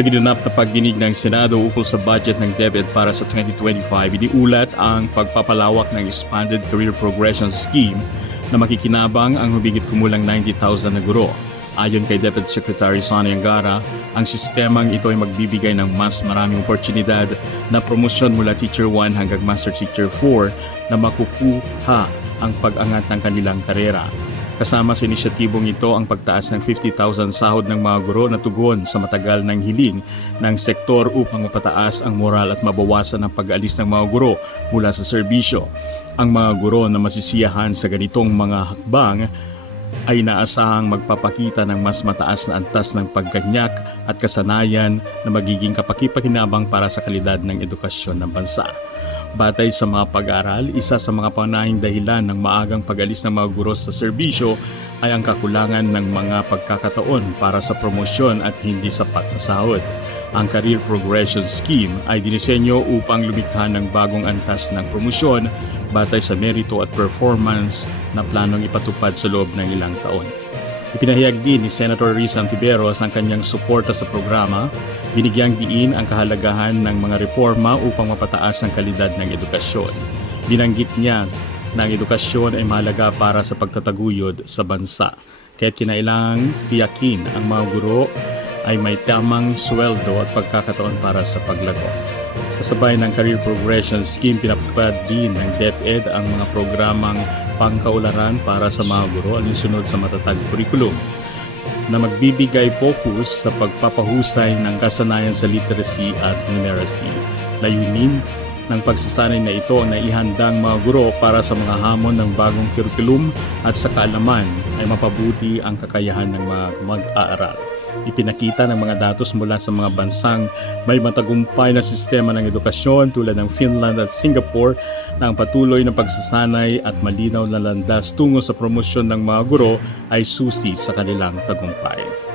Sa ginanap na pagdinig ng Senado ukol sa budget ng DepEd para sa 2025, iniulat ang pagpapalawak ng Expanded Career Progression Scheme na makikinabang ang humigit kumulang 90,000 na guro. Ayon kay DepEd Secretary Sonny Angara, ang sistemang ito ay magbibigay ng mas maraming oportunidad na promosyon mula Teacher 1 hanggang Master Teacher 4 na makukuha ang pag-angat ng kanilang karera. Kasama sa inisyatibong ito ang pagtaas ng 50,000 sahod ng mga guro na tugon sa matagal ng hiling ng sektor upang mapataas ang moral at mabawasan ang pag-alis ng mga guro mula sa serbisyo. Ang mga guro na masisiyahan sa ganitong mga hakbang ay naasahang magpapakita ng mas mataas na antas ng pagganyak at kasanayan na magiging kapakipakinabang para sa kalidad ng edukasyon ng bansa. Batay sa mga pag-aaral, isa sa mga pangunahing dahilan ng maagang pag-alis ng mga guro sa serbisyo ay ang kakulangan ng mga pagkakataon para sa promosyon at hindi sapat na sahod. Ang Career Progression Scheme ay dinisenyo upang lumikha ng bagong antas ng promosyon batay sa merito at performance na planong ipatupad sa loob ng ilang taon. Ipinahayag din ni Senator Risa Ontiveros ang kanyang suporta sa programa, binigyang diin ang kahalagahan ng mga reforma upang mapataas ang kalidad ng edukasyon. Binanggit niya na ang edukasyon ay mahalaga para sa pagtataguyod sa bansa, kaya't kinailangang tiyakin ang mga guro ay may tamang sweldo at pagkakataon para sa paglago. Kasabay ng Career Progression Scheme, pinapatupad din ng DepEd ang mga programang pangkaularan para sa mga guro alinsunod sa matatag kurikulum na magbibigay focus sa pagpapahusay ng kasanayan sa literacy at numeracy. Layunin ng pagsasanay na ito na ihandang mga guro para sa mga hamon ng bagong kurikulum at sa kaalaman ay mapabuti ang kakayahan ng mga mag-aaral. Ipinakita ng mga datos mula sa mga bansang may matagumpay na sistema ng edukasyon tulad ng Finland at Singapore na ang patuloy na pagsasanay at malinaw na landas tungo sa promosyon ng mga guro ay susi sa kanilang tagumpay.